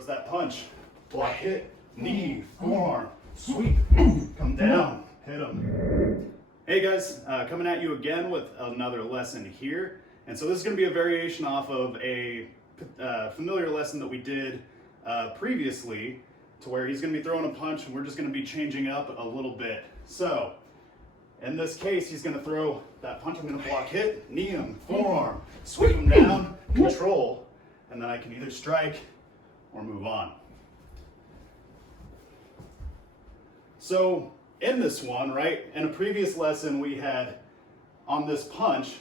throws that punch, block hit, knee, forearm, sweep, come down, hit him. Hey guys, coming at you again with another lesson here. And so this is going to be a variation off of a familiar lesson that we did previously, to where he's going to be throwing a punch and we're just going to be changing up a little bit. So in this case, he's going to throw that punch. I'm going to block hit, knee him, forearm, sweep him down, control, and then I can either strike or move on. So in this one, right, in a previous lesson we had, on this punch,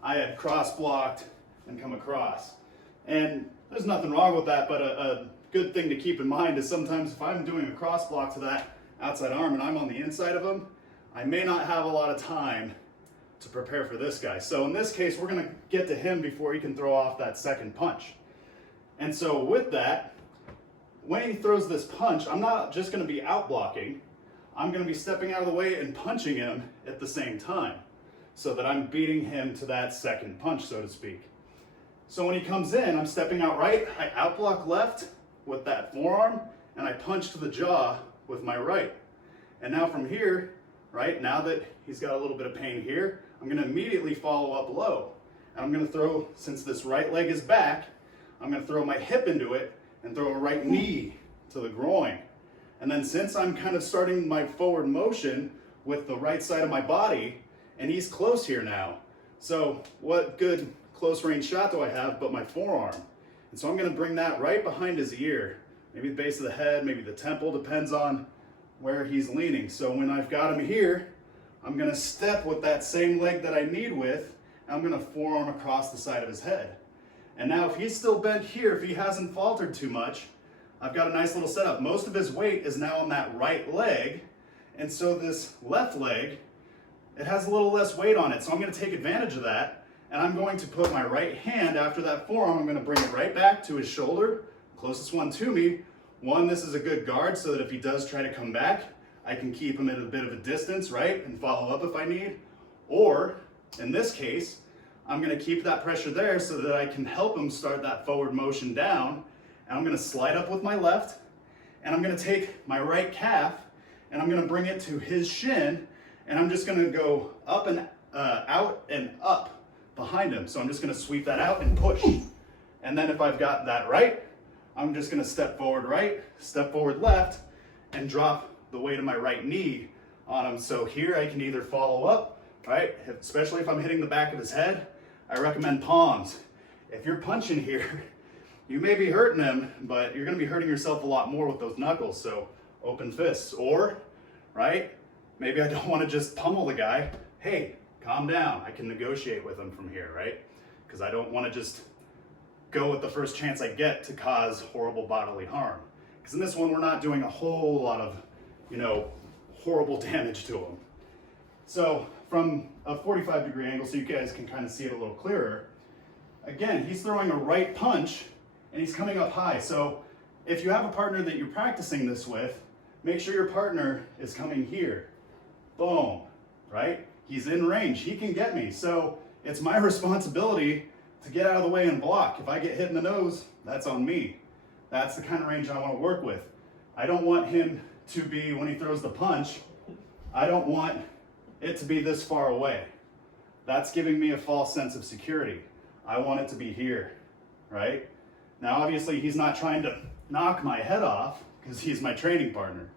I had cross blocked and come across. And there's nothing wrong with that, but a good thing to keep in mind is sometimes if I'm doing a cross block to that outside arm and I'm on the inside of him, I may not have a lot of time to prepare for this guy. So in this case, we're gonna get to him before he can throw off that second punch. And so with that, when he throws this punch, I'm not just gonna be out blocking, I'm gonna be stepping out of the way and punching him at the same time, so that I'm beating him to that second punch, so to speak. So when he comes in, I'm stepping out right, I out block left with that forearm, and I punch to the jaw with my right. And now from here, right, now that he's got a little bit of pain here, I'm gonna immediately follow up low. And I'm gonna throw, since this right leg is back, I'm gonna throw my hip into it and throw a right knee to the groin. And then since I'm kind of starting my forward motion with the right side of my body, and he's close here now, so what good close range shot do I have but my forearm? And so I'm gonna bring that right behind his ear, maybe the base of the head, maybe the temple, depends on where he's leaning. So when I've got him here, I'm gonna step with that same leg that I need with, and I'm gonna forearm across the side of his head. And now if he's still bent here, if he hasn't faltered too much, I've got a nice little setup. Most of his weight is now on that right leg, and so this left leg, it has a little less weight on it. So I'm gonna take advantage of that, and I'm going to put my right hand after that forearm, I'm gonna bring it right back to his shoulder, closest one to me. One, this is a good guard so that if he does try to come back, I can keep him at a bit of a distance, right? And follow up if I need. Or, in this case, I'm gonna keep that pressure there so that I can help him start that forward motion down. And I'm gonna slide up with my left, and I'm gonna take my right calf, and I'm gonna bring it to his shin, and I'm just gonna go up and out and up behind him. So I'm just gonna sweep that out and push. And then if I've got that right, I'm just gonna step forward right, step forward left, and drop the weight of my right knee on him. So here I can either follow up, right? Especially if I'm hitting the back of his head, I recommend palms. If you're punching here, you may be hurting him, but you're gonna be hurting yourself a lot more with those knuckles. So open fists, or, right? Maybe I don't wanna just pummel the guy. Hey, calm down. I can negotiate with him from here, right? Because I don't wanna just go with the first chance I get to cause horrible bodily harm. Because in this one, we're not doing a whole lot of, horrible damage to him. So from a 45-degree angle, so you guys can kind of see it a little clearer, again, he's throwing a right punch and he's coming up high. So if you have a partner that you're practicing this with, make sure your partner is coming here. Boom, right? He's in range, he can get me. So it's my responsibility to get out of the way and block. If I get hit in the nose, that's on me. That's the kind of range I want to work with. I don't want him to be, when he throws the punch, I don't want it to be this far away. That's giving me a false sense of security. I want it to be here, right? Now obviously he's not trying to knock my head off because he's my training partner,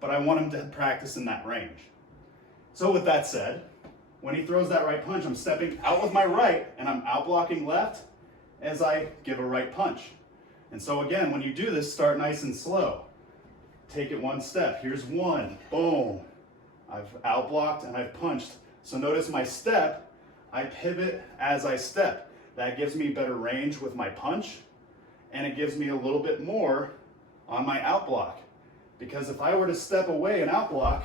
but I want him to practice in that range. So with that said, when he throws that right punch, I'm stepping out with my right and I'm out blocking left as I give a right punch. And so again, when you do this, start nice and slow. Take it one step. Here's one, boom. I've out blocked and I've punched. So notice my step, I pivot as I step. That gives me better range with my punch, and it gives me a little bit more on my out block. Because if I were to step away and out block,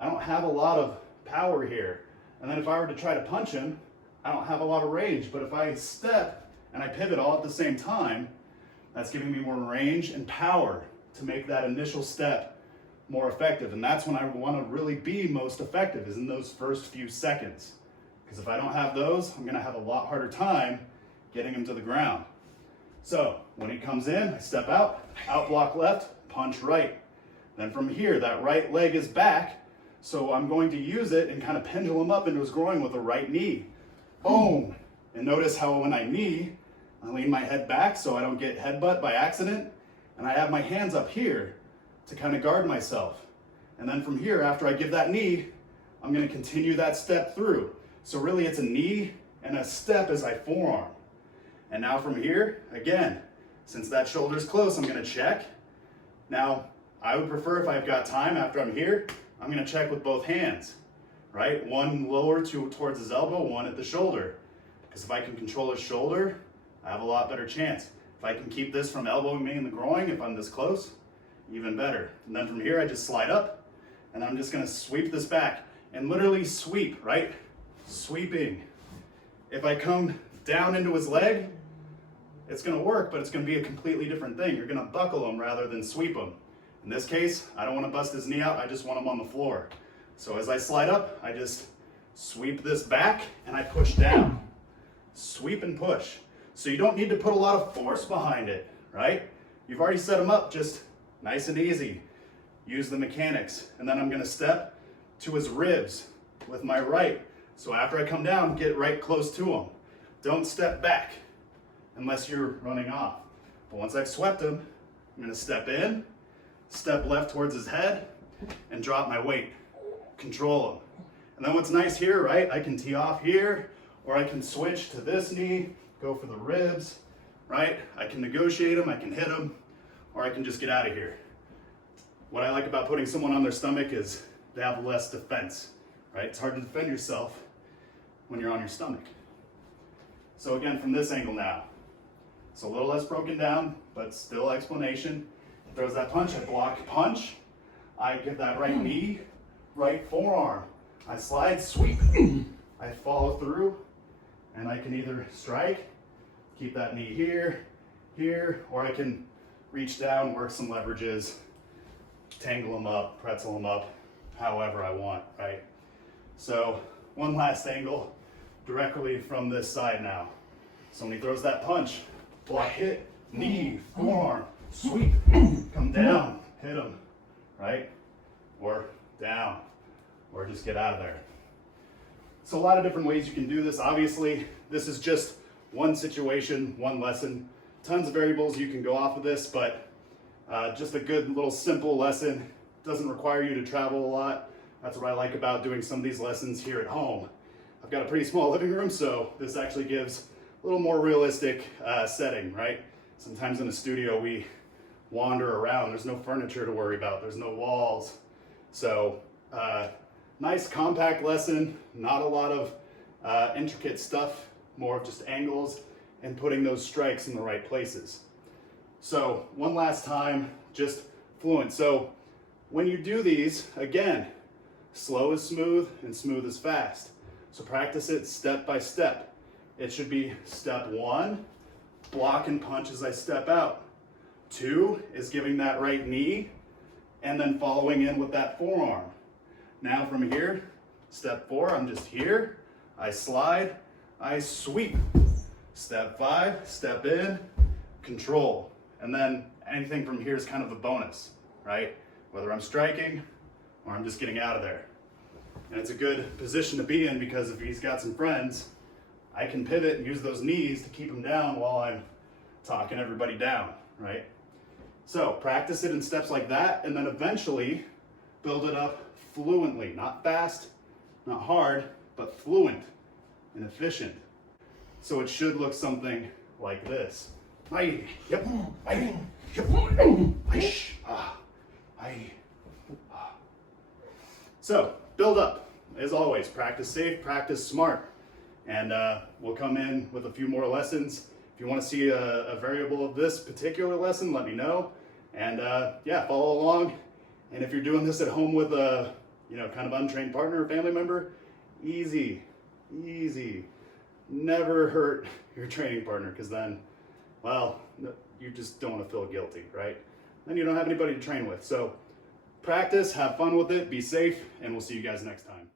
I don't have a lot of power here. And then if I were to try to punch him, I don't have a lot of range. But if I step and I pivot all at the same time, that's giving me more range and power to make that initial step more effective. And that's when I want to really be most effective, is in those first few seconds. Because if I don't have those, I'm going to have a lot harder time getting him to the ground. So when he comes in, I step out block left, punch right. Then from here, that right leg is back, so I'm going to use it and kind of pendulum up into his groin with the right knee. Boom! And notice how when I knee, I lean my head back so I don't get headbutt by accident, and I have my hands up here to kind of guard myself. And then from here, after I give that knee, I'm going to continue that step through. So really it's a knee and a step as I forearm. And now from here, again, since that shoulder's close, I'm going to check. Now, I would prefer if I've got time after I'm here, I'm going to check with both hands, right? One lower towards his elbow, one at the shoulder. Because if I can control his shoulder, I have a lot better chance. If I can keep this from elbowing me in the groin, if I'm this close, even better. And then from here, I just slide up, and I'm just going to sweep this back. And literally sweep, right? Sweeping. If I come down into his leg, it's going to work, but it's going to be a completely different thing. You're going to buckle him rather than sweep him. In this case, I don't want to bust his knee out, I just want him on the floor. So as I slide up, I just sweep this back and I push down. Sweep and push. So you don't need to put a lot of force behind it, right? You've already set him up just nice and easy. Use the mechanics. And then I'm going to step to his ribs with my right. So after I come down, get right close to him. Don't step back unless you're running off. But once I've swept him, I'm going to step in, step left towards his head, and drop my weight. Control him. And then what's nice here, right? I can tee off here, or I can switch to this knee, go for the ribs, right? I can negotiate him, I can hit him, or I can just get out of here. What I like about putting someone on their stomach is they have less defense, right? It's hard to defend yourself when you're on your stomach. So again, from this angle now, it's a little less broken down, but still explanation. He throws that punch, I block punch. I get that right knee, right forearm. I slide, sweep. I follow through, and I can either strike, keep that knee here, here, or I can reach down, work some leverages, tangle them up, pretzel them up, however I want, right? So one last angle directly from this side now. So when he throws that punch, block hit, knee, forearm, sweep, come down, hit him, right? Or down, or just get out of there. So a lot of different ways you can do this. Obviously, this is just one situation, one lesson. Tons of variables you can go off of this, but just a good little simple lesson. Doesn't require you to travel a lot. That's what I like about doing some of these lessons here at home. I've got a pretty small living room, so this actually gives a little more realistic setting, right? Sometimes in a studio we wander around. There's no furniture to worry about. There's no walls. So nice compact lesson, not a lot of intricate stuff, more of just angles and putting those strikes in the right places. So one last time, just fluent. So when you do these, again, slow is smooth and smooth is fast. So practice it step by step. It should be step 1, block and punch as I step out. 2 is giving that right knee and then following in with that forearm. Now from here, step 4, I'm just here. I slide, I sweep. Step 5, step in, control. And then anything from here is kind of a bonus, right? Whether I'm striking or I'm just getting out of there. And it's a good position to be in because if he's got some friends, I can pivot and use those knees to keep him down while I'm talking everybody down, right? So practice it in steps like that, and then eventually build it up fluently, not fast, not hard, but fluent and efficient. So it should look something like this. So build up, as always, practice safe, practice smart. And we'll come in with a few more lessons. If you want to see a variable of this particular lesson, let me know. And yeah, follow along. And if you're doing this at home with a kind of untrained partner or family member, easy. Never hurt your training partner, because then, well, you just don't want to feel guilty, right? Then you don't have anybody to train with. So practice, have fun with it, be safe, and we'll see you guys next time.